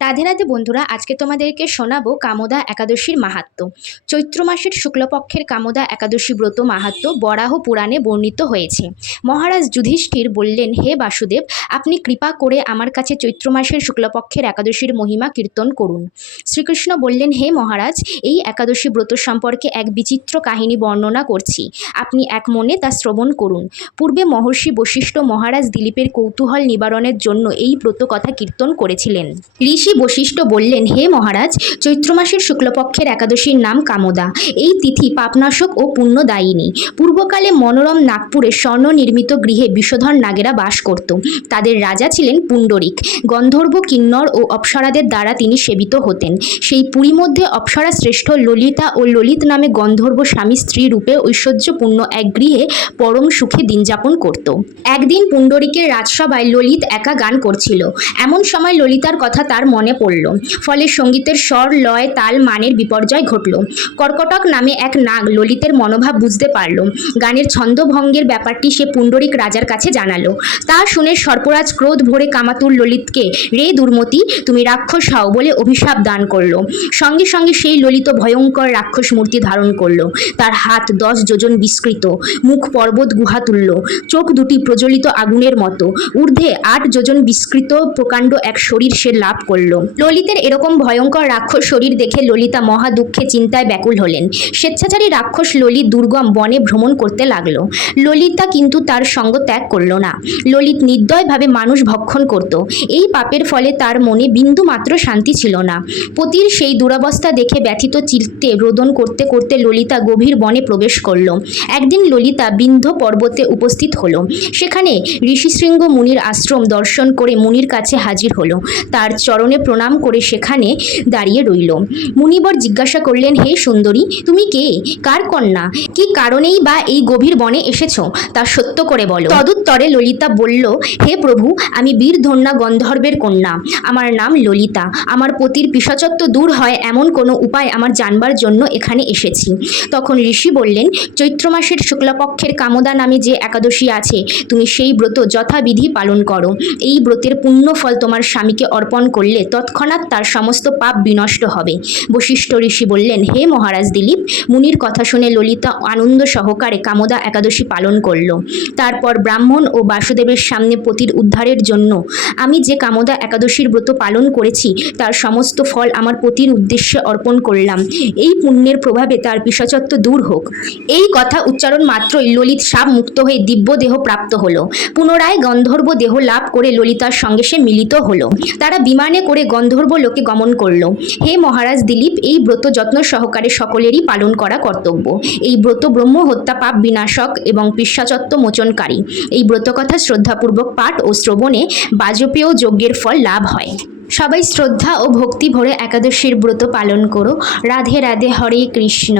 রাধে রাধে বন্ধুরা, আজকে তোমাদেরকে শোনাবো কামদা একাদশীর মাহাত্ম্য চৈত্র মাসের শুক্লপক্ষের কামদা একাদশী ব্রত মাহাত্ম্য বরাহ পুরাণে বর্ণিত হয়েছে। মহারাজ যুধিষ্ঠির বললেন, হে বাসুদেব, আপনি কৃপা করে আমার কাছে চৈত্র মাসের শুক্লপক্ষের একাদশীর মহিমা কীর্তন করুন। শ্রীকৃষ্ণ বললেন, হে মহারাজ, এই একাদশী ব্রত সম্পর্কে এক বিচিত্র কাহিনী বর্ণনা করছি। আপনি এক মনে তা শ্রবণ করুন। পূর্বে মহর্ষি বশিষ্ঠ মহারাজ দিলীপের কৌতূহল নিবারণের জন্য এই ব্রত কথা কীর্তন করেছিলেন। ঋষি বশিষ্ঠ বললেন, হে মহারাজ, চৈত্র মাসের শুক্লপক্ষের একাদশীর নাম কামদা। এই তিথি পাপনাশক ও পুণ্যদায়িনী। পূর্বকালে মনোরম নাগপুরে স্বর্ণ নির্মিত গৃহে বিষধর নাগেরা বাস করত। তাদের রাজা ছিলেন পুণ্ডরিক। গন্ধর্ব কিন্নর ও অপ্সরাদের দ্বারা তিনি সেবিত হতেন। সেই পুরী মধ্যে অপ্সরা শ্রেষ্ঠ ললিতা ও ললিত নামে গন্ধর্ব স্বামী স্ত্রী রূপে ঐশ্বর্যপূর্ণ এক গৃহে পরম সুখে দিনযাপন করত। একদিন পুণ্ডরিকের রাজসভায় ললিত একা গান করছিল। এমন সময় ললিতার কথা তার মনে পড়ল। ফলে সঙ্গীতের স্বর, লয়, তাল, মানের বিপর্যয় ঘটল। কর্কটক নামে এক নাগ ললিতের মনোভাব বুঝতে পারল। গানের ছন্দভঙ্গের ব্যাপারটি সে পুণ্ডরিক রাজার কাছে জানালো। তা শুনে সর্পরাজ ক্রোধ ভরে কামাতুর ললিতকে, রে দুর্মতি, তুমি রাক্ষস হও বলে অভিশাপ দান করল। সঙ্গে সঙ্গে সেই ললিত ভয়ঙ্কর রাক্ষস মূর্তি ধারণ করল। তার হাত দশ যোজন বিস্তৃত মুখ পর্বত গুহা তুল্য চোখ দুটি প্রজ্বলিত আগুনের মতো। ঊর্ধ্বে আট যোজন বিস্তৃত প্রকাণ্ড এক শরীর সে লাভ করল। ললিতের এরকম ভয়ঙ্কর রাক্ষস শরীর দেখে ললিতা মহা দুঃখে চিন্তায় ব্যাকুল হলেন। স্বেচ্ছাচারী রাক্ষস ললিত দুর্গম বনে ভ্রমণ করতে লাগল। ললিতা কিন্তু তার সঙ্গ ত্যাগ করল না। ললিত নির্দয়ভাবে মানুষ ভক্ষণ করত। এই পাপের ফলে তার মনে বিন্দু মাত্র শান্তি ছিল না। পতির সেই দুরবস্থা দেখে ব্যথিত চিত্তে রোদন করতে করতে ললিতা গভীর বনে প্রবেশ করল। একদিন ললিতা বিন্ধ্য পর্বতে উপস্থিত হলো। সেখানে ঋষিশৃঙ্গ মুনির আশ্রম দর্শন করে মুনির কাছে হাজির হলো। তার চরণে প্রণাম করে সেখানে দাঁড়িয়ে রইল। মুনিবর জিজ্ঞাসা করলেন, হে সুন্দরী, তুমি কে? কার কন্যা? কি কারণেই বা এই গভীর বনে এসেছ? তা সত্য করে বলো। তদুত্তরে ললিতা বলল, হে প্রভু, আমি বীরধন্যা গন্ধর্বের কন্যা। আমার নাম ললিতা। আমার পতির পিশাচত্ব দূর হয় এমন কোনো উপায় আমার জানবার জন্য এখানে এসেছি। তখন ঋষি বললেন চৈত্র মাসের শুক্লাপক্ষের কামদা নামে যে একাদশী আছে, তুমি সেই ব্রত যথাবিধি পালন করো। এই ব্রতের পুণ্য ফল তোমার স্বামীকে অর্পণ করলে তৎক্ষণাৎ তার সমস্ত পাপ বিনষ্ট হবে। বশিষ্ঠ ঋষি বললেন, হে মহারাজ দিলীপ, মুনির কথা শুনে ললিতা আনন্দ সহকারে কামদা একাদশী পালন করল। তারপর ব্রাহ্মণ ও বাসুদেবের সামনে পতির উদ্ধারের জন্য আমি যে কামদা একাদশীর ব্রত পালন করেছি, তার সমস্ত ফল আমার পতির উদ্দেশ্যে অর্পণ করলাম। এই পুণ্যের প্রভাবে তার পিশাচত্ব দূর হোক। এই কথা উচ্চারণ মাত্রই ললিত সাপ মুক্ত হয়ে দিব্য দেহ প্রাপ্ত হলো। পুনরায় গন্ধর্ব দেহ লাভ করে ললিতার সঙ্গে সে মিলিত হলো। তারা বিমানে করে গন্ধর্ব লোকে গমন করল। হে মহারাজ দিলীপ, এই ব্রত যত্ন সহকারে সকলেরই পালন করা কর্তব্য। এই ব্রত ব্রহ্ম হত্যা, পাপ বিনাশক এবং পিশাচত্ব মোচনকারী। এই ব্রতকথা শ্রদ্ধাপূর্বক পাঠ ও শ্রবণে বাজপেয় যজ্ঞের ফল লাভ হয়। সবাই শ্রদ্ধা ও ভক্তি ভরে একাদশীর ব্রত পালন করো। রাধে রাধে হরে কৃষ্ণ।